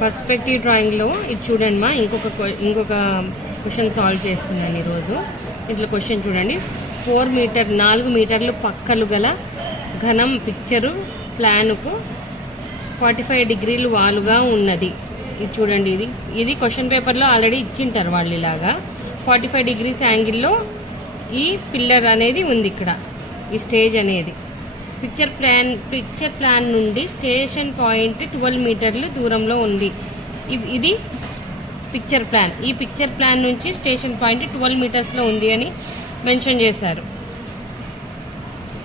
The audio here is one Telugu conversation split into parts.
పర్స్పెక్టివ్ డ్రాయింగ్లో ఇది చూడండి మా ఇంకొక క్వశ్చన్ సాల్వ్ చేస్తున్నాను ఈరోజు. ఇట్లా క్వశ్చన్ చూడండి. 4 మీటర్లు పక్కలు గల ఘనం పిక్చరు ప్లాన్కు 45 డిగ్రీలు వాలుగా ఉన్నది. ఇది చూడండి. ఇది క్వశ్చన్ పేపర్లో ఆల్రెడీ ఇచ్చింటారు వాళ్ళు. ఇలాగా 45 డిగ్రీస్ యాంగిల్లో ఈ పిల్లర్ అనేది ఉంది ఇక్కడ, ఈ స్టేజ్ అనేది. పిక్చర్ ప్లాన్ నుండి స్టేషన్ పాయింట్ 12 మీటర్లు దూరంలో ఉంది. ఇది పిక్చర్ ప్లాన్. ఈ పిక్చర్ ప్లాన్ నుంచి స్టేషన్ పాయింట్ 12 మీటర్స్లో ఉంది అని మెన్షన్ చేశారు.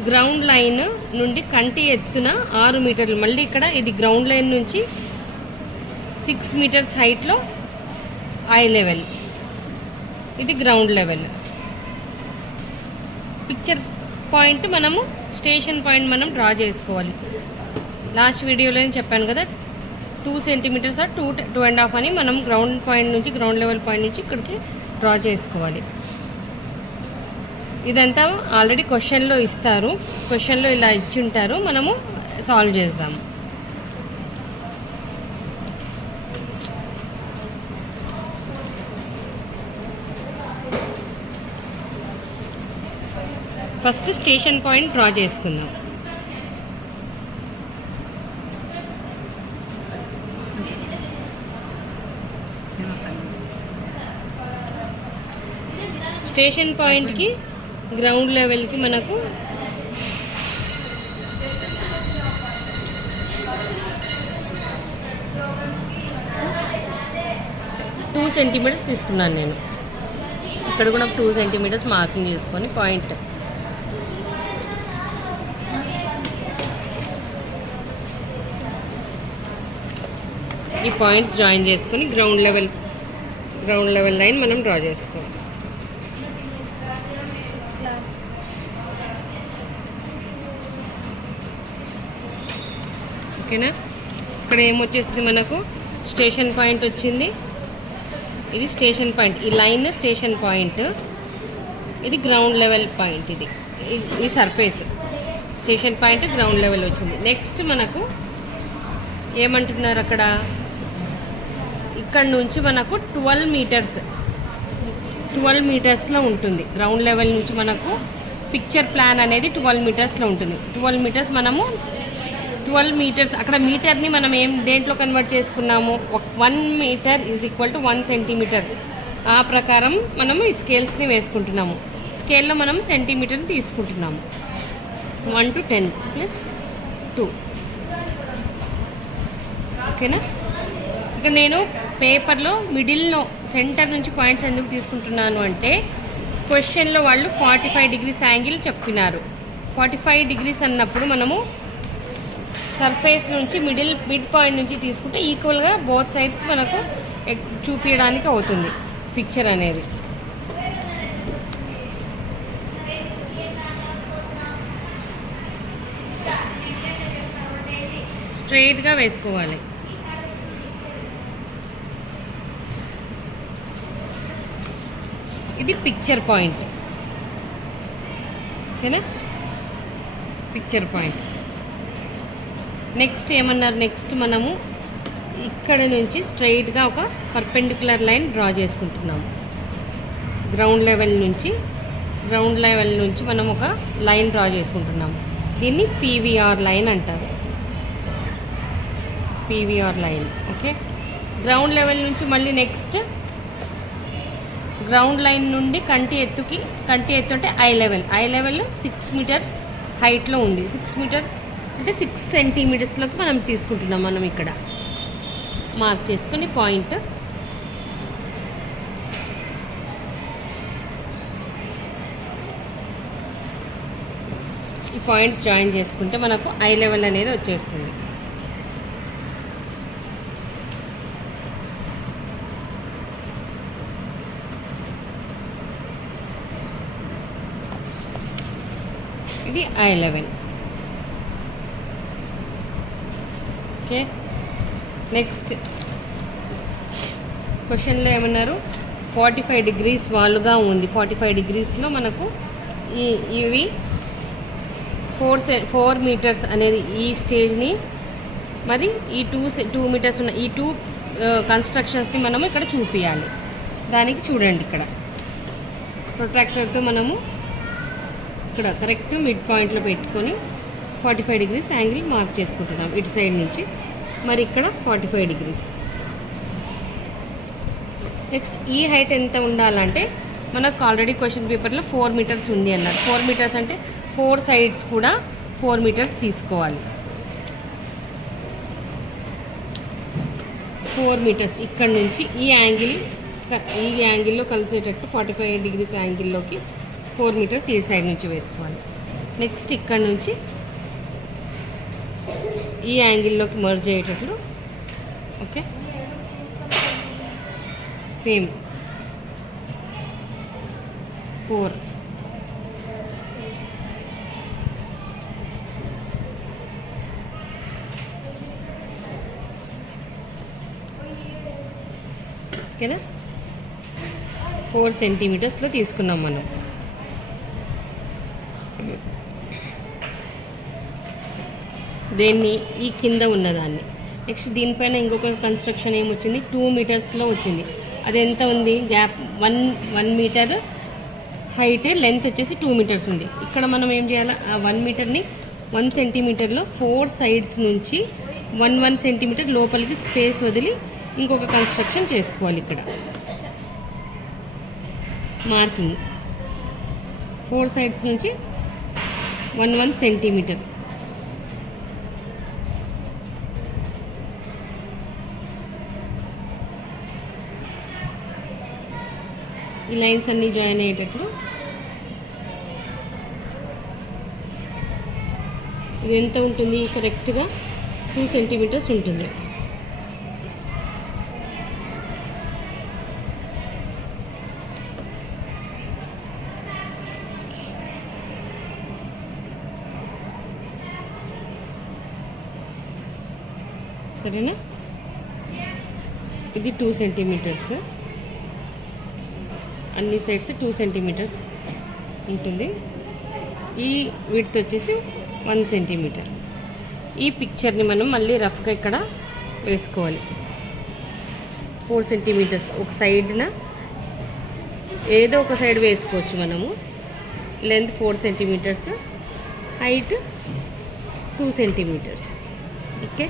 గ్రౌండ్ లైన్ నుండి కంటి ఎత్తున 6 మీటర్లు. మళ్ళీ ఇక్కడ ఇది గ్రౌండ్ లైన్ నుంచి 6 మీటర్స్ హైట్లో ఐ లెవెల్. ఇది గ్రౌండ్ లెవెల్. పిక్చర్ పాయింట్ మనము స్టేషన్ పాయింట్ మనం డ్రా చేసుకోవాలి. లాస్ట్ వీడియోలో చెప్పాను కదా, 2 సెంటీమీటర్స్ 2.5 అని మనం గ్రౌండ్ పాయింట్ నుంచి, గ్రౌండ్ లెవెల్ పాయింట్ నుంచి ఇక్కడికి డ్రా చేసుకోవాలి. ఇదంతా ఆల్రెడీ క్వశ్చన్లో ఇస్తారు. క్వశ్చన్లో ఇలా ఇచ్చి ఉంటారు, మనము సాల్వ్ చేద్దాము. ఫస్ట్ స్టేషన్ పాయింట్ డ్రా చేసుకుందాం. స్టేషన్ పాయింట్కి గ్రౌండ్ లెవెల్కి మనకు 2 సెంటీమీటర్స్ తీసుకున్నాను నేను. ఇక్కడ కూడా 2 సెంటీమీటర్స్ మార్కింగ్ చేసుకొని పాయింట్ ఈ పాయింట్స్ జాయిన్ చేసుకొని గ్రౌండ్ లెవెల్ లైన్ మనం డ్రా చేసుకోవాలి. ఓకేనా? ఇక్కడ ఏమొచ్చేసింది మనకు, స్టేషన్ పాయింట్ వచ్చింది. ఇది స్టేషన్ పాయింట్, ఈ లైన్ స్టేషన్ పాయింట్, ఇది గ్రౌండ్ లెవెల్ పాయింట్. ఇది ఈ surface station point, ground level వచ్చింది. నెక్స్ట్ మనకు ఏమంటున్నారు అక్కడ, ఇక్కడ నుంచి మనకు 12 మీటర్స్లో ఉంటుంది. గ్రౌండ్ లెవెల్ నుంచి మనకు పిక్చర్ ప్లాన్ అనేది 12 మీటర్స్లో ఉంటుంది. 12 మీటర్స్ మనము 12 మీటర్స్, అక్కడ మీటర్ని మనం దేంట్లో కన్వర్ట్ చేసుకున్నాము, 1 metre is equal to 1 centimetre. ఆ ప్రకారం మనము ఈ స్కేల్స్ని వేసుకుంటున్నాము. స్కేల్లో మనం సెంటీమీటర్ని తీసుకుంటున్నాము. 1 to 10 + 2. ఓకేనా? ఇక్కడ నేను పేపర్లో మిడిల్లో సెంటర్ నుంచి పాయింట్స్ ఎందుకు తీసుకుంటున్నాను అంటే, క్వశ్చన్లో వాళ్ళు 45 డిగ్రీస్ యాంగిల్ చెప్పినారు. 45 డిగ్రీస్ అన్నప్పుడు మనము సర్ఫేస్ నుంచి మిడ్ పాయింట్ నుంచి తీసుకుంటే ఈక్వల్గా బోత్ సైడ్స్ మనకు చూపించడానికి అవుతుంది పిక్చర్ అనేది. స్ట్రైట్గా వేసుకోవాలి. ఇది పిక్చర్ పాయింట్. ఓకేనా? Picture point. నెక్స్ట్ ఏమన్నారు, నెక్స్ట్ మనము ఇక్కడ నుంచి స్ట్రైట్గా ఒక పర్పెండిక్యులర్ లైన్ డ్రా చేసుకుంటున్నాము. గ్రౌండ్ లెవెల్ నుంచి మనం ఒక లైన్ డ్రా చేసుకుంటున్నాము. దీన్ని పీవీఆర్ లైన్ అంటారు. PVR line. Okay. Ground level నుంచి మళ్ళీ నెక్స్ట్ గ్రౌండ్ లైన్ నుండి కంటి ఎత్తు అంటే ఐ లెవెల్ 6 మీటర్ హైట్లో ఉంది. 6 మీటర్ అంటే 6 సెంటీమీటర్స్లోకి మనం తీసుకుంటున్నాం. మనం ఇక్కడ మార్క్ చేసుకొని పాయింట్ ఈ పాయింట్స్ జాయిన్ చేసుకుంటే మనకు ఐ లెవెల్ అనేది వచ్చేస్తుంది. ఇది ఐ లెవెల్. ఓకే. నెక్స్ట్ క్వశ్చన్లో ఏమన్నారు, 45 డిగ్రీస్ వాలుగా ఉంది. 45 డిగ్రీస్లో మనకు ఇవి 4 మీటర్స్ అనేది ఈ స్టేజ్ని, మరి ఈ 2 మీటర్స్ ఉన్న ఈ 2 కన్స్ట్రక్షన్స్ని మనము ఇక్కడ చూపించాలి. దానికి చూడండి ఇక్కడ ప్రొట్రాక్టర్తో మనము ఇక్కడ కరెక్ట్ మిడ్ పాయింట్లో పెట్టుకొని 45 degrees యాంగిల్ మార్క్ చేసుకుంటున్నాం ఇటు సైడ్ నుంచి. మరి ఇక్కడ 45 degrees. నెక్స్ట్ ఈ హైట్ ఎంత ఉండాలంటే మనకు ఆల్రెడీ క్వశ్చన్ పేపర్లో 4 meters ఉంది అన్నారు. 4 meters అంటే 4 sides కూడా 4 meters తీసుకోవాలి. 4 meters ఇక్కడ నుంచి ఈ యాంగిల్లో కలిసేటట్టు 45 degrees యాంగిల్లోకి 4 meters ఈ సైడ్ నుంచి వేసుకోవాలి. నెక్స్ట్ ఇక్కడ నుంచి ఈ యాంగిల్లోకి మర్జ్ అయ్యేటట్లు ఓకే సేమ్ 4 ఓకేనా. 4 centimeters తీసుకున్నాం మనం. దేన్ని ఈ కింద ఉన్నదాన్ని. నెక్స్ట్ దీనిపైన ఇంకొక కన్స్ట్రక్షన్ ఏమొచ్చింది 2 meters వచ్చింది. అది ఎంత ఉంది గ్యాప్ 1 meter హైట్, లెంత్ వచ్చేసి 2 meters ఉంది. ఇక్కడ మనం ఏం చేయాలి ఆ 1 meterని 1 centimeterలో 4 sides నుంచి 1 centimeter లోపలికి స్పేస్ వదిలి ఇంకొక కన్స్ట్రక్షన్ చేసుకోవాలి. ఇక్కడ మార్కింగ్ 4 sides నుంచి 1 centimeter. ఈ లైన్స్ అన్నీ జాయిన్ అయ్యేటప్పుడు ఇది ఎంత ఉంటుంది కరెక్ట్గా 2 centimeters ఉంటుంది. సరేనా. ఇది 2 centimeters, అన్ని సైడ్స్ 2 centimeters ఉంటుంది. ఈ విడ్త్ వచ్చేసి 1 centimeter. ఈ పిక్చర్ని మనం మళ్ళీ రఫ్గా ఇక్కడ వేసుకోవాలి. 4 centimeters ఒక సైడ్న ఏదో ఒక సైడ్ వేసుకోవచ్చు మనము. Length 4 centimeters, height 2 centimeters. Okay.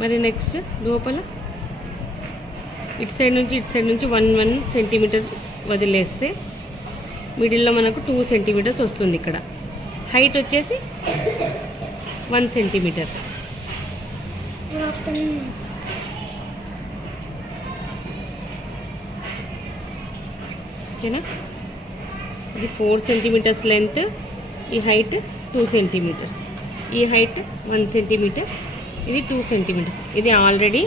మరి నెక్స్ట్ లోపల ఇటు సైడ్ నుంచి 1 centimeter వదిలేస్తే మిడిల్లో మనకు 2 centimeters వస్తుంది. ఇక్కడ హైట్ వచ్చేసి 1 centimeter. ఓకేనా. ఇది 4 centimeters లెంత్, ఈ హైట్ 2 centimeters, ఈ హైట్ 1 centimeter, ఇది 2 centimeters. ఇది ఆల్రెడీ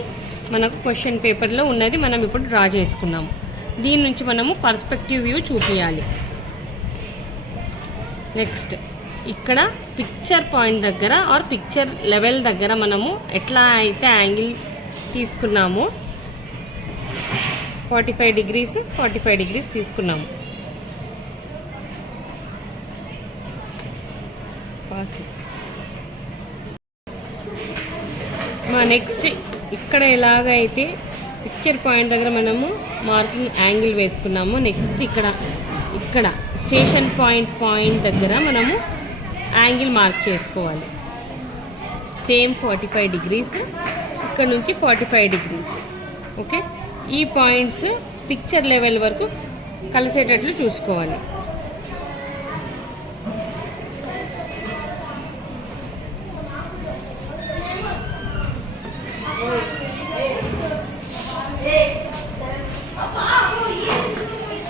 మనకు క్వశ్చన్ పేపర్లో ఉన్నది, మనం ఇప్పుడు డ్రా చేసుకున్నాము. దీని నుంచి మనము పర్స్పెక్టివ్ వ్యూ చూపించాలి. నెక్స్ట్ ఇక్కడ పిక్చర్ పాయింట్ దగ్గర ఆర్ పిక్చర్ లెవెల్ దగ్గర మనము ఎట్లా అయితే యాంగిల్ తీసుకున్నామో 45 degrees తీసుకున్నాము. నెక్స్ట్ ఇక్కడ ఎలాగైతే పిక్చర్ పాయింట్ దగ్గర మనము మార్కింగ్ యాంగిల్ వేసుకున్నాము, నెక్స్ట్ ఇక్కడ స్టేషన్ పాయింట్ దగ్గర మనము యాంగిల్ మార్క్ చేసుకోవాలి. సేమ్ 45 degrees, ఇక్కడ నుంచి 45 degrees. ఓకే. ఈ పాయింట్స్ పిక్చర్ లెవెల్ వరకు కలిసేటట్లు చూసుకోవాలి.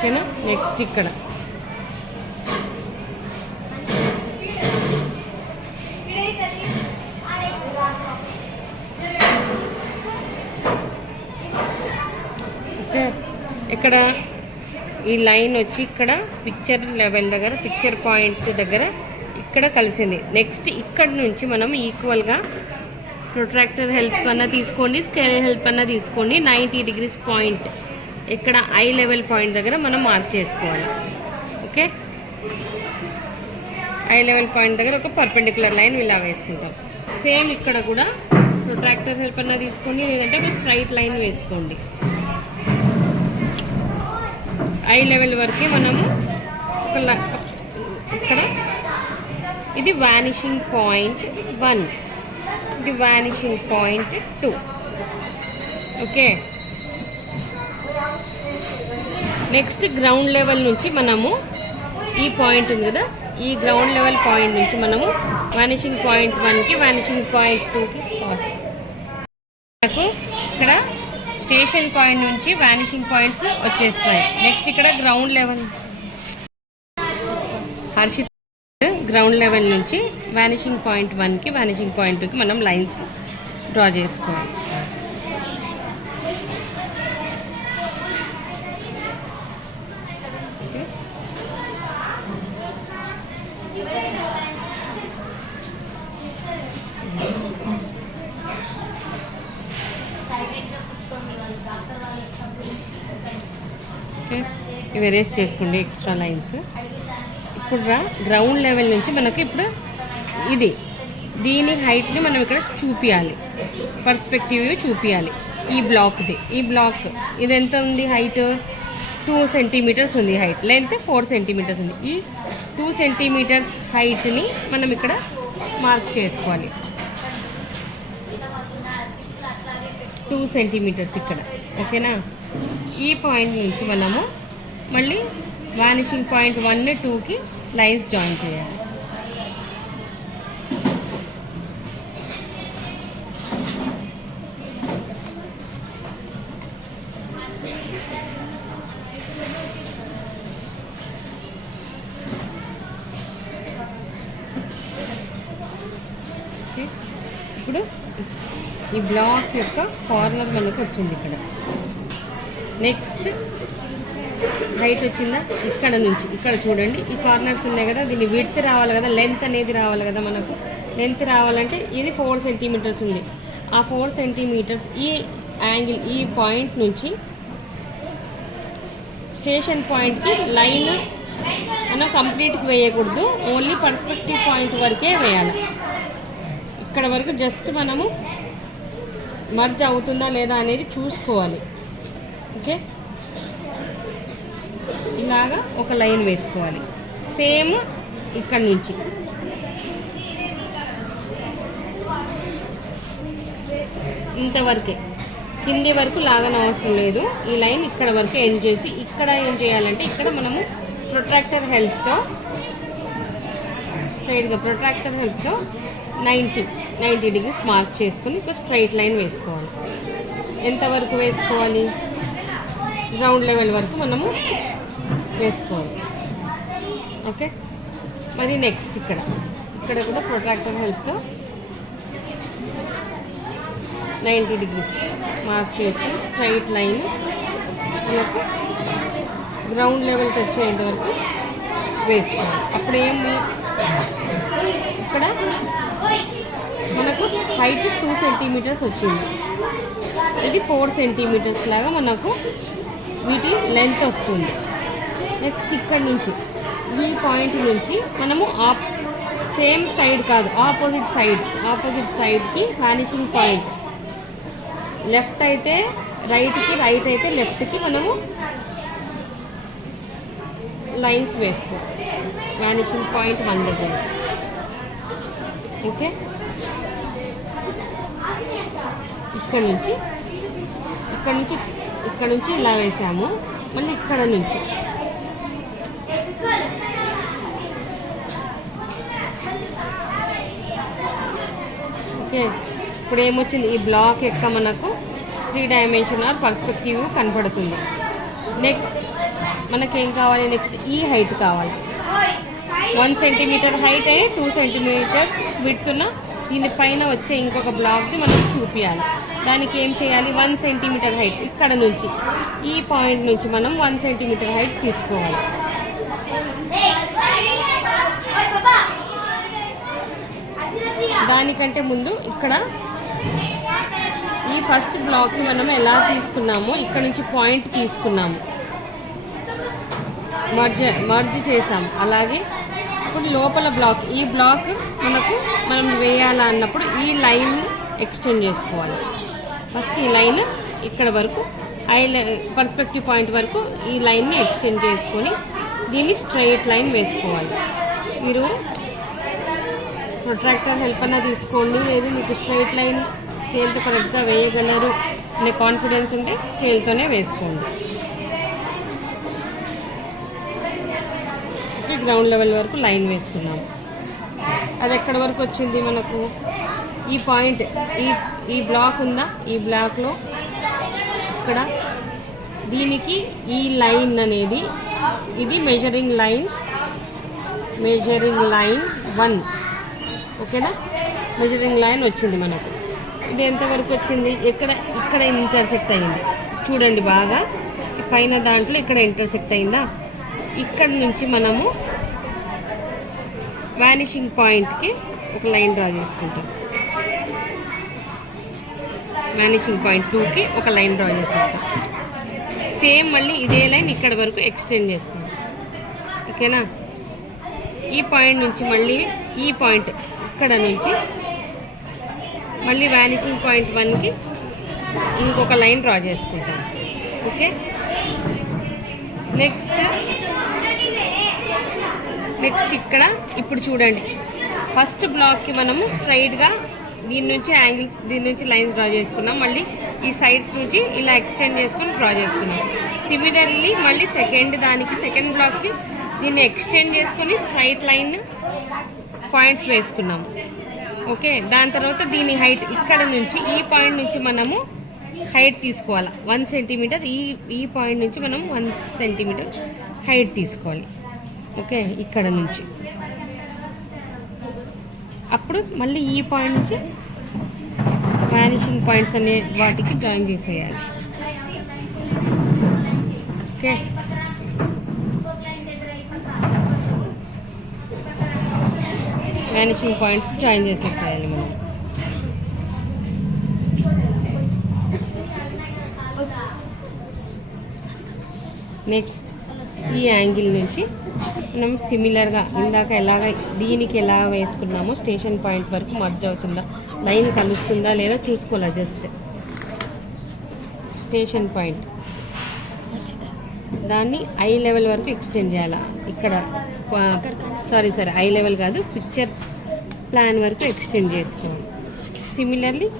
ఓకేనా. నెక్స్ట్ ఇక్కడ ఇక్కడ ఈ లైన్ వచ్చి ఇక్కడ పిక్చర్ లెవెల్ దగ్గర పిక్చర్ పాయింట్ దగ్గర ఇక్కడ కలిసింది. నెక్స్ట్ ఇక్కడ నుంచి మనం ఈక్వల్గా ప్రొట్రాక్టర్ హెల్ప్ అన్నా తీసుకోండి, స్కేల్ హెల్ప్ అన్నా తీసుకోండి. 90 degrees పాయింట్ ఇక్కడ ఐ లెవెల్ పాయింట్ దగ్గర మనం మార్క్ చేసుకోవాలి. ఓకే. ఐ లెవెల్ పాయింట్ దగ్గర ఒక పర్పెండిక్యులర్ లైన్ ఇలా వేసుకుంటాం. సేమ్ ఇక్కడ కూడా ప్రొట్రాక్టర్ హెల్ప్ అన్న తీసుకోండి, లేదంటే ఒక స్ట్రైట్ లైన్ వేసుకోండి. ఐ లెవెల్ వరకే మనము ఒక ఇక్కడ ఇది వానిషింగ్ పాయింట్ 1, ఇది vanishing point 2. Okay, next ground level నుంచి మనము ఈ పాయింట్ ఉంది కదా, ఈ గ్రౌండ్ లెవెల్ పాయింట్ నుంచి మనము వానిషింగ్ పాయింట్ 1కి వానిషింగ్ పాయింట్ 2కి పాస్. మనకు ఇక్కడ స్టేషన్ పాయింట్ నుంచి వానిషింగ్ పాయింట్స్ వచ్చేస్తాయి. నెక్స్ట్ ఇక్కడ గ్రౌండ్ లెవెల్ హర్షిత్ గ్రౌండ్ లెవెల్ నుంచి వానిషింగ్ పాయింట్ 1కి వానిషింగ్ పాయింట్ 2కి మనం లైన్స్ డ్రా చేసుకోవాలి. ఇవి ఎరేస్ చేసుకోండి ఎక్స్ట్రా లైన్స్. ఇప్పుడు గ్రౌండ్ లెవెల్ నుంచి మనకి ఇప్పుడు ఇది దీని హైట్ని మనం ఇక్కడ చూపించాలి, పర్స్పెక్టివ్ చూపించాలి. ఈ బ్లాక్ది, ఈ బ్లాక్ ఇది ఎంత ఉంది హైట్, 2 సెంటీమీటర్స్ ఉంది హైట్, లెంత్ 4 సెంటీమీటర్స్ ఉంది. ఈ 2 సెంటీమీటర్స్ హైట్ని మనం ఇక్కడ మార్క్ చేసుకోవాలి. 2 సెంటీమీటర్స్ ఇక్కడ. ఓకేనా, ఈ పాయింట్ నుంచి మనము మళ్ళీ వానిషింగ్ పాయింట్ 1, 2కి లైన్స్ జాయిన్ చేయాలి. ఇప్పుడు ఈ బ్లాక్ యొక్క కార్నర్ మనకు వచ్చింది ఇక్కడ. నెక్స్ట్ హైట్ వచ్చిందా, ఇక్కడ నుంచి ఇక్కడ చూడండి ఈ కార్నర్స్ ఉన్నాయి కదా, దీన్ని విడ్త్ రావాలి కదా, లెంత్ అనేది రావాలి కదా. మనకు లెంత్ రావాలంటే ఇది 4 సెంటీమీటర్స్ ఉంది. ఆ 4 సెంటీమీటర్స్ ఈ యాంగిల్, ఈ పాయింట్ నుంచి స్టేషన్ పాయింట్కి లైన్ మనం కంప్లీట్గా వేయకూడదు, ఓన్లీ పర్స్పెక్టివ్ పాయింట్ వరకే వేయాలి. ఇక్కడ వరకు జస్ట్ మనము మర్జ్ అవుతుందా లేదా అనేది చూసుకోవాలి. ఓకే, ఇలాగా ఒక లైన్ వేసుకోవాలి. సేమ్ ఇక్కడ నుంచి ఇంతవరకే, కింది వరకు లాగన అవసరం లేదు. ఈ లైన్ ఇక్కడ వరకు ఎండ్ చేసి ఇక్కడ ఏం చేయాలంటే ఇక్కడ మనము ప్రొట్రాక్టర్ హెల్ప్తో స్ట్రైట్గా ప్రొట్రాక్టర్ హెల్ప్తో 90 డిగ్రీస్ మార్క్ చేసుకుని ఒక స్ట్రైట్ లైన్ వేసుకోవాలి. ఎంతవరకు వేసుకోవాలి, గ్రౌండ్ లెవెల్ వరకు మనము వేసుకోవాలి. ఓకే, మరి నెక్స్ట్ ఇక్కడ కూడా ప్రొట్రాక్టర్ హెల్ప్తో 90 డిగ్రీస్ మార్క్ చేసి స్ట్రైట్ లైన్ మనకు గ్రౌండ్ లెవెల్ టచ్ అయ్యేంత వరకు వేసుకోవాలి. అప్పుడు ఏమి ఇక్కడ మనకు హైట్ 2 సెంటీమీటర్స్ వచ్చింది, ఇది 4 సెంటీమీటర్స్ లాగా మనకు వీటి లెంత్ వస్తుంది. నెక్స్ట్ ఇక్కడ నుంచి ఈ పాయింట్ నుంచి మనము సేమ్ సైడ్ కాదు, ఆపోజిట్ సైడ్కి వానిషింగ్ పాయింట్, లెఫ్ట్ అయితే రైట్కి, రైట్ అయితే లెఫ్ట్కి మనము లైన్స్ వేసుకోవాలి. వానిషింగ్ పాయింట్ 1 దగ్గర. ఓకే, ఇక్కడ నుంచి ఇలా వేసాము. మళ్ళీ ఇక్కడ నుంచి ఓకే, ఇప్పుడు ఏమొచ్చింది, ఈ బ్లాక్ యొక్క మనకు 3 డైమెన్షనల్ పర్స్పెక్టివ్ కనపడుతుంది. నెక్స్ట్ మనకేం కావాలి, నెక్స్ట్ ఈ హైట్ కావాలి. 1 సెంటీమీటర్ హైట్ అయ్యి 2 సెంటీమీటర్స్ విడ్తున్న దీనిపైన వచ్చే ఇంకొక బ్లాక్ని మనం చూపించాలి. దానికి ఏం చేయాలి, 1 సెంటీమీటర్ హైట్ ఇక్కడ నుంచి ఈ పాయింట్ నుంచి మనం 1 సెంటీమీటర్ హైట్ తీసుకోవాలి. దానికంటే ముందు ఇక్కడ ఈ ఫస్ట్ బ్లాక్ని మనం ఎలా తీసుకున్నామో ఇక్కడ నుంచి పాయింట్ తీసుకున్నాము, మర్జ్ చేసాము. అలాగే ఇప్పుడు లోపల బ్లాక్, ఈ బ్లాక్ మనం వేయాలన్నప్పుడు ఈ లైన్ ఎక్స్టెండ్ చేసుకోవాలి. ఫస్ట్ ఈ లైన్ ఇక్కడ వరకు పర్స్పెక్టివ్ పాయింట్ వరకు ఈ లైన్ని ఎక్స్టెండ్ చేసుకొని దీన్ని స్ట్రైట్ లైన్ వేసుకోవాలి. మీరు ప్రొట్రాక్టర్ హెల్ప్ అన్నా తీసుకోండి, లేదు మీకు స్ట్రైట్ లైన్ స్కేల్తో కరెక్ట్గా వేయగలరు అనే కాన్ఫిడెన్స్ ఉంటే స్కేల్తోనే వేసుకోండి. ఓకే, గ్రౌండ్ లెవెల్ వరకు లైన్ వేసుకున్నాము. అది ఎక్కడి వరకు వచ్చింది మనకు? ఈ పాయింట్, ఈ బ్లాక్ ఉందా, ఈ బ్లాక్లో ఇక్కడ దీనికి ఈ లైన్ అనేది, ఇది మెజరింగ్ లైన్ 1. ఓకేనా, మెజరింగ్ లైన్ వచ్చింది మనకు. ఇది ఎంతవరకు వచ్చింది? ఇక్కడ ఇంటర్సెక్ట్ అయింది చూడండి బాగా, పైన దాంట్లో ఇక్కడ ఇంటర్సెక్ట్ అయిందా. ఇక్కడ నుంచి మనము వానిషింగ్ పాయింట్కి ఒక లైన్ డ్రా చేసుకుంటాం. వానిషింగ్ పాయింట్ 2కి ఒక లైన్ డ్రా చేసుకుంటాం. సేమ్ మళ్ళీ ఇదే లైన్ ఇక్కడ వరకు ఎక్స్టెండ్ చేస్తాం. ఓకేనా, ఈ పాయింట్ నుంచి మళ్ళీ ఈ పాయింట్ ఇక్కడ నుంచి మళ్ళీ వానిషింగ్ పాయింట్ 1కి ఇంకొక లైన్ డ్రా చేసుకుంటాం. ఓకే, నెక్స్ట్ ఇక్కడ ఇప్పుడు చూడండి, ఫస్ట్ బ్లాక్కి మనము స్ట్రైట్గా దీని నుంచి లైన్స్ డ్రా చేసుకున్నాం. మళ్ళీ ఈ సైడ్స్ నుంచి ఇలా ఎక్స్టెండ్ చేసుకొని డ్రా చేసుకున్నాం. సిమిలర్లీ మళ్ళీ సెకండ్ బ్లాక్కి దీన్ని ఎక్స్టెండ్ చేసుకొని స్ట్రైట్ లైన్ పాయింట్స్ వేసుకున్నాం. ఓకే, దాని తర్వాత దీని హైట్ ఇక్కడ నుంచి ఈ పాయింట్ నుంచి మనము హైట్ తీసుకోవాలి 1 సెంటీమీటర్. ఈ పాయింట్ నుంచి మనం 1 సెంటీమీటర్ హైట్ తీసుకోవాలి. ఓకే, ఇక్కడ నుంచి అప్పుడు మళ్ళీ ఈ పాయింట్ నుంచి వానిషింగ్ పాయింట్స్ అనే వాటికి జాయిన్ చేసేయాలి. ఓకే, వానిషింగ్ పాయింట్స్ జాయిన్ చేసేసేయాలి మనం. నెక్స్ట్ ఈ యాంగిల్ నుంచి మనం సిమిలర్గా ఇందాక దీనికి ఎలా వేసుకున్నామో స్టేషన్ పాయింట్ వరకు మర్జ్ అవుతుందా, లైన్ కలుస్తుందా లేదా చూసుకోవాలి. జస్ట్ స్టేషన్ పాయింట్ దాన్ని ఐ లెవెల్ వరకు ఎక్స్టెండ్ చేయాలి. ఇక్కడ సారీ ఐ లెవెల్ కాదు, పిక్చర్ ప్లాన్ వరకు ఎక్స్టెండ్ చేసుకోవాలి. సిమిలర్లీ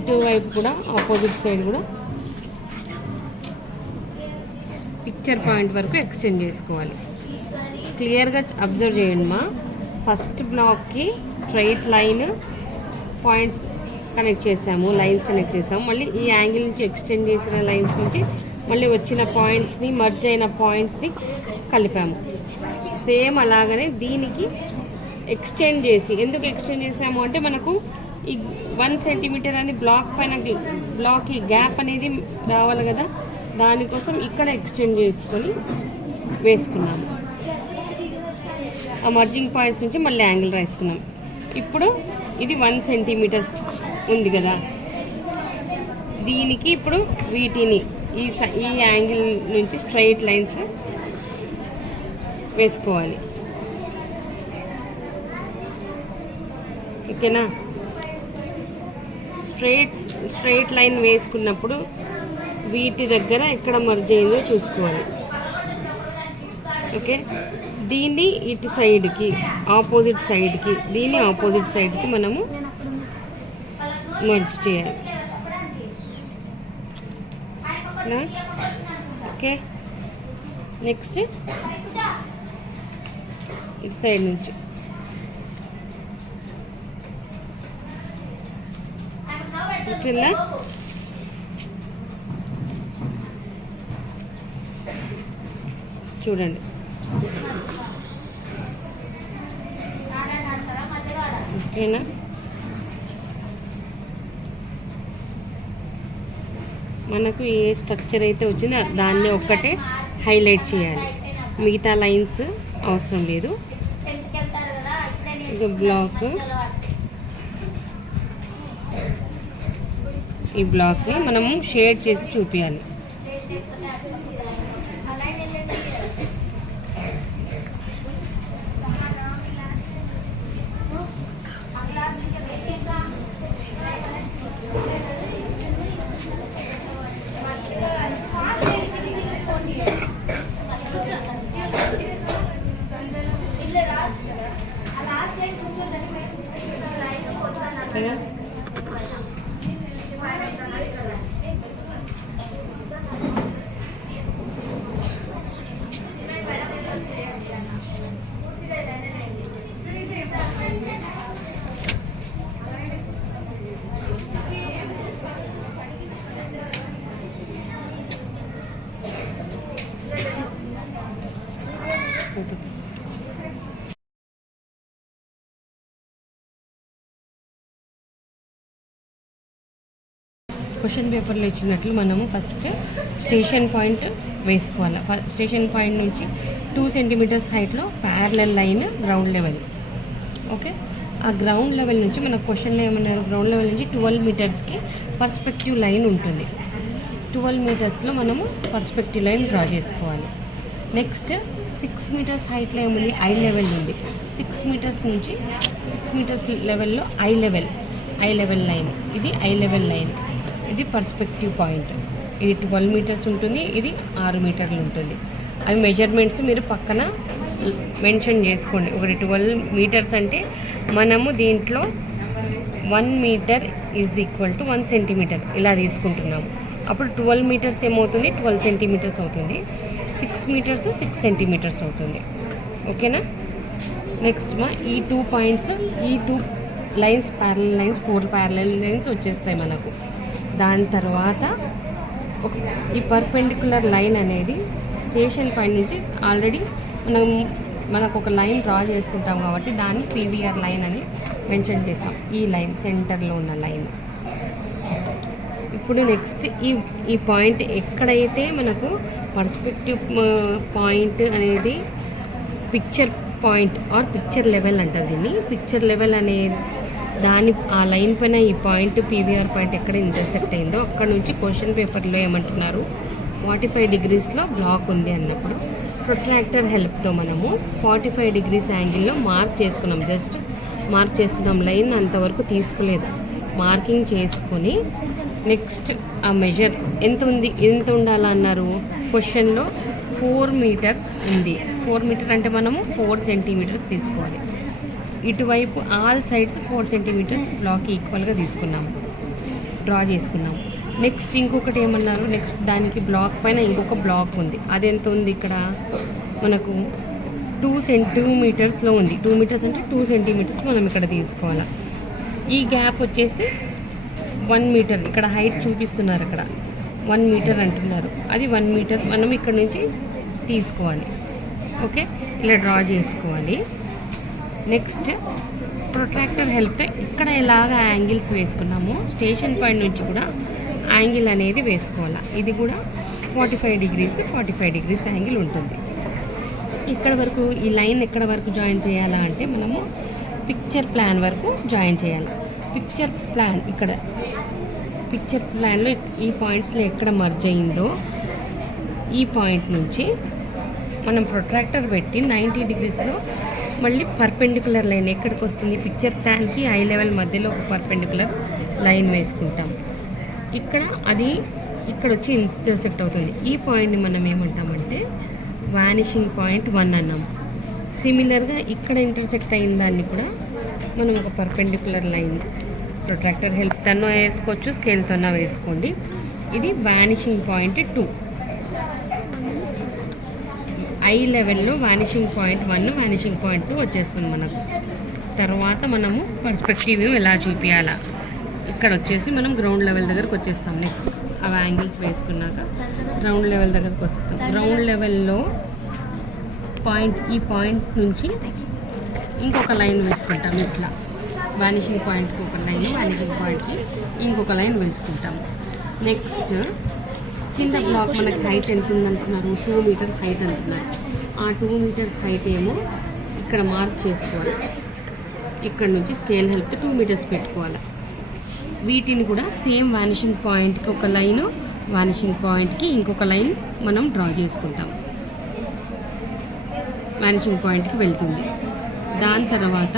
ఇటువైపు కూడా ఆపోజిట్ సైడ్ కూడా పిక్చర్ పాయింట్ వరకు ఎక్స్టెండ్ చేసుకోవాలి. క్లియర్గా అబ్జర్వ్ చేయండి మా. ఫస్ట్ బ్లాక్కి స్ట్రైట్ లైన్ పాయింట్స్ కనెక్ట్ చేసాము, లైన్స్ కనెక్ట్ చేసాము. మళ్ళీ ఈ యాంగిల్ నుంచి ఎక్స్టెండ్ చేసిన లైన్స్ నుంచి మళ్ళీ వచ్చిన పాయింట్స్ని, మర్జ్ అయిన పాయింట్స్ని కలిపాము. సేమ్ అలాగనే దీనికి ఎక్స్టెండ్ చేసి, ఎందుకు ఎక్స్టెండ్ చేసాము అంటే మనకు ఈ 1 సెంటీమీటర్ అనేది బ్లాక్కి గ్యాప్ అనేది రావాలి కదా, దానికోసం ఇక్కడ ఎక్స్టెండ్ చేసుకొని వేసుకున్నాము. ఆ మర్జింగ్ పాయింట్స్ నుంచి మళ్ళీ యాంగిల్ రాసుకున్నాం. ఇప్పుడు ఇది 1 సెంటీమీటర్స్ ఉంది కదా, దీనికి ఇప్పుడు వీటిని ఈ యాంగిల్ నుంచి స్ట్రైట్ లైన్స్ వేసుకోవాలి. ఓకేనా, స్ట్రైట్ లైన్ వేసుకున్నప్పుడు వీటి దగ్గర ఎక్కడ మర్జ్ అయిందో చూసుకోవాలి. ఓకే, దీన్ని ఇటు సైడ్కి ఆపోజిట్ సైడ్కి మనము మర్జ్ చేయాలి. ఓకే, నెక్స్ట్ ఇటు సైడ్ నుంచి వచ్చిందా, చూడండి. ఓకేనా, మనకు ఏ స్ట్రక్చర్ అయితే వచ్చిందో దాన్ని ఒక్కటే హైలైట్ చేయాలి, మిగతా లైన్స్ అవసరం లేదు. ఇక బ్లాక్, ఈ బ్లాక్ని మనము షేడ్ చేసి చూపించాలి. ఫోటో తీసుకుంటాం. క్వశ్చన్ పేపర్లో ఇచ్చినట్లు మనము ఫస్ట్ స్టేషన్ పాయింట్ వేసుకోవాలి. స్టేషన్ పాయింట్ నుంచి 2 సెంటీమీటర్స్ హైట్లో parallel line ground level. Okay, ఆ గ్రౌండ్ లెవెల్ నుంచి మన క్వశ్చన్లో ఏమన్నారు, గ్రౌండ్ లెవెల్ నుంచి 12 మీటర్స్కి పర్స్పెక్టివ్ లైన్ ఉంటుంది. 12 మీటర్స్లో మనము పర్స్పెక్టివ్ లైన్ డ్రా చేసుకోవాలి. నెక్స్ట్ 6 మీటర్స్ హైట్లో ఏముంది, ఐ లెవెల్ ఉంది. 6 మీటర్స్ నుంచి 6 మీటర్స్ లెవెల్లో ఐ లెవెల్ లైన్, ఇది ఐ లెవెల్ లైన్, ఇది పర్స్పెక్టివ్ పాయింట్. ఇది 12 మీటర్స్ ఉంటుంది, ఇది 6 మీటర్లు ఉంటుంది. అవి మెజర్మెంట్స్ మీరు పక్కన మెన్షన్ చేసుకోండి. ఒకటి 12 మీటర్స్ అంటే మనము దీంట్లో 1 metre is equal to 1 centimetre ఇలా తీసుకుంటున్నాము. అప్పుడు 12 మీటర్స్ ఏమవుతుంది, 12 సెంటీమీటర్స్ అవుతుంది. 6 మీటర్స్ 6 సెంటీమీటర్స్ అవుతుంది. ఓకేనా. నెక్స్ట్ ఈ 2 పాయింట్స్, ఈ 2 lines parallel lines, 4 parallel lines వచ్చేస్తాయి మనకు. దాని తర్వాత ఈ పర్పెండిక్యులర్ లైన్ అనేది స్టేషన్ పాయింట్ నుంచి ఆల్రెడీ మనకు ఒక లైన్ డ్రా చేసుకుంటాం కాబట్టి దాన్ని పీవీఆర్ లైన్ అని మెన్షన్ చేస్తాం. ఈ లైన్ సెంటర్లో ఉన్న లైన్. ఇప్పుడు నెక్స్ట్ ఈ పాయింట్ ఎక్కడైతే మనకు పర్స్పెక్టివ్ పాయింట్ అనేది picture point or picture level అంటారు దీన్ని. పిక్చర్ లెవెల్ అనేది ఆ లైన్ పైన ఈ పాయింట్ పీవీఆర్ పాయింట్ ఎక్కడ ఇంటర్సెక్ట్ అయిందో అక్కడ నుంచి క్వశ్చన్ పేపర్లో ఏమంటున్నారు, 45 డిగ్రీస్లో బ్లాక్ ఉంది అన్నప్పుడు ప్రొట్రాక్టర్ హెల్ప్తో మనము 45 డిగ్రీస్ యాంగిల్లో మార్క్ చేసుకున్నాం. జస్ట్ మార్క్ చేసుకున్నాం, లైన్ అంతవరకు తీసుకోలేదు. మార్కింగ్ చేసుకొని నెక్స్ట్ ఆ మెజర్ ఎంత ఉండాలన్నారు క్వశ్చన్లో, 4 మీటర్ ఉంది. 4 మీటర్ అంటే మనము 4 సెంటీమీటర్స్ తీసుకోవాలి. ఇటువైపు ఆల్ సైడ్స్ 4 సెంటీమీటర్స్ బ్లాక్ ఈక్వల్గా తీసుకున్నాము, డ్రా చేసుకున్నాము. నెక్స్ట్ ఇంకొకటి ఏమన్నారు, నెక్స్ట్ దానికి బ్లాక్ పైన ఇంకొక బ్లాక్ ఉంది. అది ఎంత ఉంది ఇక్కడ మనకు 2 మీటర్స్లో ఉంది. 2 మీటర్స్ అంటే 2 సెంటీమీటర్స్ మనం ఇక్కడ తీసుకోవాలి. ఈ గ్యాప్ వచ్చేసి 1 మీటర్, ఇక్కడ హైట్ చూపిస్తున్నారు, అక్కడ 1 మీటర్ అంటున్నారు. అది 1 మీటర్ మనం ఇక్కడ నుంచి తీసుకోవాలి. ఓకే, ఇలా డ్రా చేసుకోవాలి. నెక్స్ట్ ప్రొట్రాక్టర్ హెల్ప్తో ఇక్కడ ఎలాగ యాంగిల్స్ వేసుకున్నామో స్టేషన్ పాయింట్ నుంచి కూడా యాంగిల్ అనేది వేసుకోవాలి. ఇది కూడా 45 డిగ్రీస్ యాంగిల్ ఉంటుంది. ఇక్కడ వరకు ఈ లైన్ ఎక్కడ వరకు జాయిన్ చేయాలా అంటే మనము పిక్చర్ ప్లాన్ వరకు జాయిన్ చేయాలి. పిక్చర్ ప్లాన్లో ఈ పాయింట్స్లో ఎక్కడ మర్జ్ అయిందో ఈ పాయింట్ నుంచి మనం ప్రొట్రాక్టర్ పెట్టి 90 డిగ్రీస్లో మళ్ళీ పర్పెండిక్యులర్ లైన్ ఎక్కడికి వస్తుంది, పిక్చర్ ప్లాన్కి ఐ లెవెల్ మధ్యలో ఒక పర్పెండిక్యులర్ లైన్ వేసుకుంటాం. ఇక్కడ వచ్చి ఇంటర్సెక్ట్ అవుతుంది. ఈ పాయింట్ని మనం ఏమంటామంటే వానిషింగ్ పాయింట్ 1 అన్నాము. సిమిలర్గా ఇక్కడ ఇంటర్సెక్ట్ అయిన దాన్ని కూడా మనం ఒక పర్పెండిక్యులర్ లైన్ ప్రొట్రాక్టర్ హెల్ప్తో వేసుకోవచ్చు, స్కేల్తోనే వేసుకోండి. ఇది వానిషింగ్ పాయింట్ 2. ఐ లెవెల్లో వానిషింగ్ పాయింట్ 1, వానిషింగ్ పాయింట్ 2 వచ్చేస్తుంది మనకు. తర్వాత మనము పర్స్పెక్టివ్ ఎలా చూపించాలా, ఇక్కడ వచ్చేసి మనం గ్రౌండ్ లెవెల్ దగ్గరకు వచ్చేస్తాం. నెక్స్ట్ ఆ యాంగిల్స్ వేసుకున్నాక గ్రౌండ్ లెవెల్ దగ్గరకు వస్తాం. గ్రౌండ్ లెవెల్లో ఈ పాయింట్ నుంచి ఇంకొక లైన్ వేసుకుంటాం. ఇట్లా వానిషింగ్ పాయింట్కి ఒక లైన్, వానిషింగ్ పాయింట్కి ఇంకొక లైన్ వేసుకుంటాము. నెక్స్ట్ కింద బ్లాక్ మనకి హైట్ ఎంత ఉందంటున్నారు, 2 మీటర్స్ హైట్ అంటున్నారు. ఆ 2 మీటర్స్ హైట్ ఏమో ఇక్కడ మార్క్ చేసుకోవాలి. ఇక్కడ నుంచి స్కేల్ హెల్ప్తో 2 మీటర్స్ పెట్టుకోవాలి. వీటిని కూడా సేమ్ వానిషింగ్ పాయింట్కి ఒక లైను, వానిషింగ్ పాయింట్కి ఇంకొక లైన్ మనం డ్రా చేసుకుంటాం. వానిషింగ్ పాయింట్కి వెళ్తుంది. దాని తర్వాత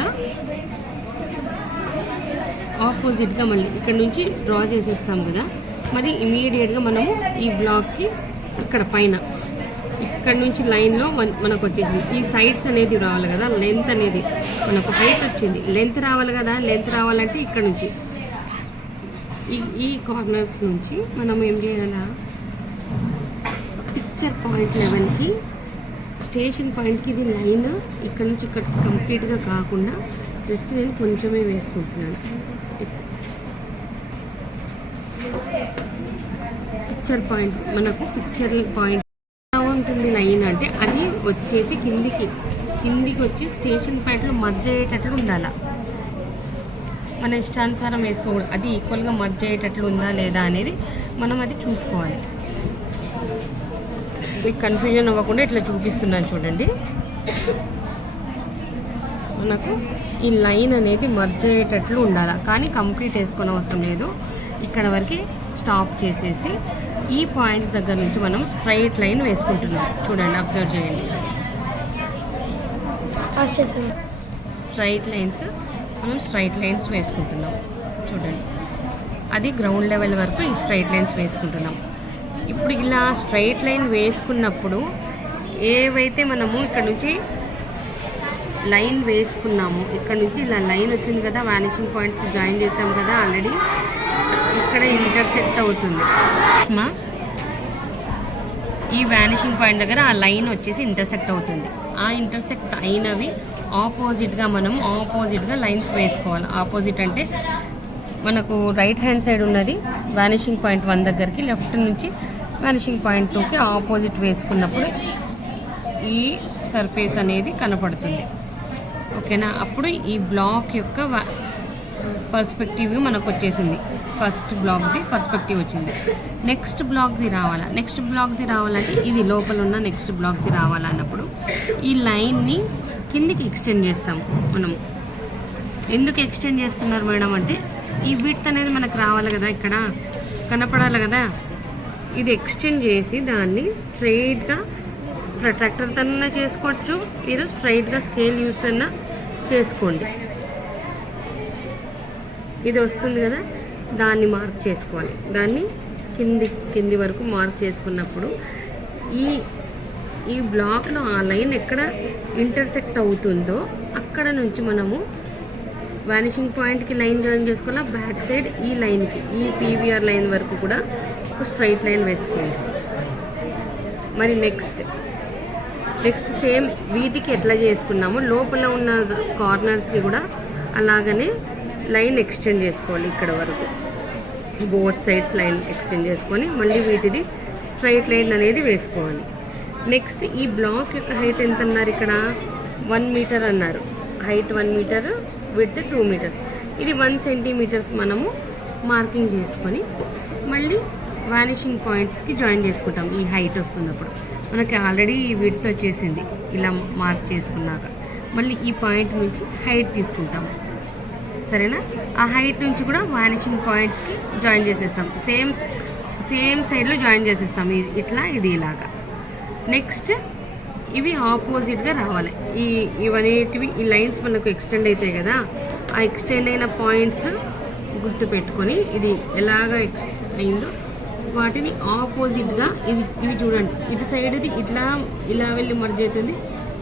ఆపోజిట్గా మళ్ళీ ఇక్కడ నుంచి డ్రా చేసేస్తాం కదా, మరి ఇమీడియట్గా మనము ఈ బ్లాక్కి ఇక్కడ పైన ఇక్కడ నుంచి లైన్లో మనకు వచ్చేసింది. ఈ సైడ్స్ అనేది రావాలి కదా, లెంత్ అనేది మనకు హైట్ వచ్చింది, లెంత్ రావాలి కదా. లెంత్ రావాలంటే ఇక్కడ నుంచి ఈ కార్నర్స్ నుంచి మనం ఏం చేయాలా, పిక్చర్ పాయింట్ లెవెల్కి స్టేషన్ పాయింట్కి ఇది లైన్ ఇక్కడ నుంచి ఇక్కడ కంప్లీట్గా కాకుండా జస్ట్ నేను కొంచెమే వేసుకుంటున్నాను. పిక్చర్ పాయింట్ మనకు పిక్చర్ పాయింట్ ఎలా ఉంటుంది లైన్ అంటే అది వచ్చేసి కిందికి వచ్చి స్టేషన్ పాయింట్లో మర్జ్ అయ్యేటట్లు ఉండాలి. మన ఇష్టానుసారం వేసుకోకూడదు, అది ఈక్వల్గా మర్జ్ అయ్యేటట్లు ఉందా లేదా అనేది మనం అది చూసుకోవాలి. మీకు కన్ఫ్యూజన్ అవ్వకుండా ఇట్లా చూపిస్తున్నాను చూడండి. మనకు ఈ లైన్ అనేది మర్జ్ అయ్యేటట్లు ఉండాలి, కానీ కంప్లీట్ వేసుకొని అవసరం లేదు. ఇక్కడ వరకు స్టాప్ చేసేసి ఈ పాయింట్స్ దగ్గర నుంచి మనం స్ట్రైట్ లైన్ వేసుకుంటున్నాం. చూడండి, అబ్జర్వ్ చేయండి. స్ట్రైట్ లైన్స్ వేసుకుంటున్నాం చూడండి. అది గ్రౌండ్ లెవెల్ వరకు ఈ స్ట్రైట్ లైన్స్ వేసుకుంటున్నాం. ఇప్పుడు ఇలా స్ట్రైట్ లైన్ వేసుకున్నప్పుడు ఏవైతే మనము ఇక్కడ నుంచి లైన్ వేసుకున్నాము, ఇక్కడ నుంచి ఇలా లైన్ వచ్చింది కదా, వానిషింగ్ పాయింట్స్కి జాయిన్ చేసాము కదా ఆల్రెడీ, ఇక్కడ ఇంటర్సెక్ట్ అవుతుంది. ఈ వానిషింగ్ పాయింట్ దగ్గర ఆ లైన్ వచ్చేసి ఇంటర్సెక్ట్ అవుతుంది. ఆ ఇంటర్సెక్ట్ అయినవి ఆపోజిట్గా లైన్స్ వేసుకోవాలి. ఆపోజిట్ అంటే మనకు రైట్ హ్యాండ్ సైడ్ ఉన్నది వానిషింగ్ పాయింట్ 1 దగ్గరికి, లెఫ్ట్ నుంచి వానిషింగ్ పాయింట్ 2కి ఆపోజిట్ వేసుకున్నప్పుడు ఈ సర్ఫేస్ అనేది కనపడుతుంది. ఓకేనా? అప్పుడు ఈ బ్లాక్ యొక్క పర్స్పెక్టివ్ మనకు వచ్చేసింది. ఫస్ట్ బ్లాక్ది పర్స్పెక్టివ్ వచ్చింది. నెక్స్ట్ బ్లాక్ది రావాలంటే ఇది లోపల ఉన్న నెక్స్ట్ బ్లాక్ది రావాలన్నప్పుడు ఈ లైన్ని కిందికి ఎక్స్టెండ్ చేస్తాం మనం. ఎందుకు ఎక్స్టెండ్ చేస్తున్నారు మేడం అంటే, ఈ విడ్త్ అనేది మనకు రావాలి కదా, ఇక్కడ కనపడాలి కదా. ఇది ఎక్స్టెండ్ చేసి దాన్ని స్ట్రైట్గా ప్రొట్రాక్టర్ తన చేసుకోవచ్చు, లేదా స్ట్రైట్గా స్కేల్ యూస్ అన్న చేసుకోండి. ఇది వస్తుంది కదా, దాన్ని మార్క్ చేసుకోవాలి. దాన్ని కింది వరకు మార్క్ చేసుకున్నప్పుడు ఈ బ్లాక్లో ఆ లైన్ ఎక్కడ ఇంటర్సెక్ట్ అవుతుందో అక్కడ నుంచి మనము వానిషింగ్ పాయింట్కి లైన్ జాయిన్ చేసుకోవాలా. బ్యాక్ సైడ్ ఈ లైన్కి, ఈ పీవీఆర్ లైన్ వరకు కూడా ఒక స్ట్రైట్ లైన్ వేసుకోండి. మరి నెక్స్ట్ సేమ్ వీటికి ఎట్లా చేసుకున్నామో లోపల ఉన్న కార్నర్స్కి కూడా అలాగనే లైన్ ఎక్స్టెండ్ చేసుకోవాలి. ఇక్కడ వరకు బోత్ సైడ్స్ లైన్ ఎక్స్టెండ్ చేసుకొని మళ్ళీ వీటిది స్ట్రైట్ లైన్ అనేది వేసుకోవాలి. నెక్స్ట్ ఈ బ్లాక్ యొక్క హైట్ ఎంత అన్నారు? ఇక్కడ 1 మీటర్ అన్నారు. Height 1 metre, width 2 metres. ఇది 1 సెంటీమీటర్స్ మనము మార్కింగ్ చేసుకొని మళ్ళీ వానిషింగ్ పాయింట్స్కి జాయిన్ చేసుకుంటాం. ఈ హైట్ వస్తున్నప్పుడు మనకి ఆల్రెడీ ఈ విడ్త్ వచ్చేసింది. ఇలా మార్క్ చేసుకున్నాక మళ్ళీ ఈ పాయింట్ నుంచి హైట్ తీసుకుంటాం. సరేనా? ఆ హైట్ నుంచి కూడా వానిషింగ్ పాయింట్స్కి జాయిన్ చేసేస్తాం. సేమ్ సైడ్లో జాయిన్ చేసేస్తాం. ఇట్లా ఇది ఇలాగా. నెక్స్ట్ ఇవి ఆపోజిట్గా రావాలి. ఇవనేటివి ఈ లైన్స్ మనకు ఎక్స్టెండ్ అవుతాయి కదా, ఆ ఎక్స్టెండ్ అయిన పాయింట్స్ గుర్తుపెట్టుకొని ఇది ఎలాగ అయిందో వాటిని ఆపోజిట్గా ఇవి చూడండి. ఇటు సైడ్ది ఇలా వెళ్ళి మర్జ్ అవుతుంది,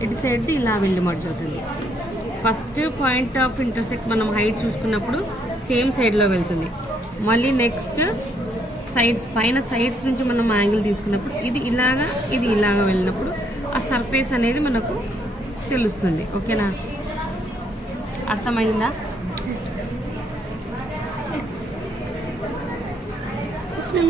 ఇటు సైడ్ది ఇలా వెళ్ళి మర్జ్ అవుతుంది. ఫస్ట్ పాయింట్ ఆఫ్ ఇంటర్సెక్ట్ మనం హైట్ చూసుకున్నప్పుడు సేమ్ సైడ్లో వెళ్తుంది. మళ్ళీ నెక్స్ట్ పైన సైడ్స్ నుంచి మనం యాంగిల్ తీసుకున్నప్పుడు ఇది ఇలాగా వెళ్ళినప్పుడు ఆ సర్ఫేస్ అనేది మనకు తెలుస్తుంది. ఓకేనా? అర్థమైందా? Yes, ma'am.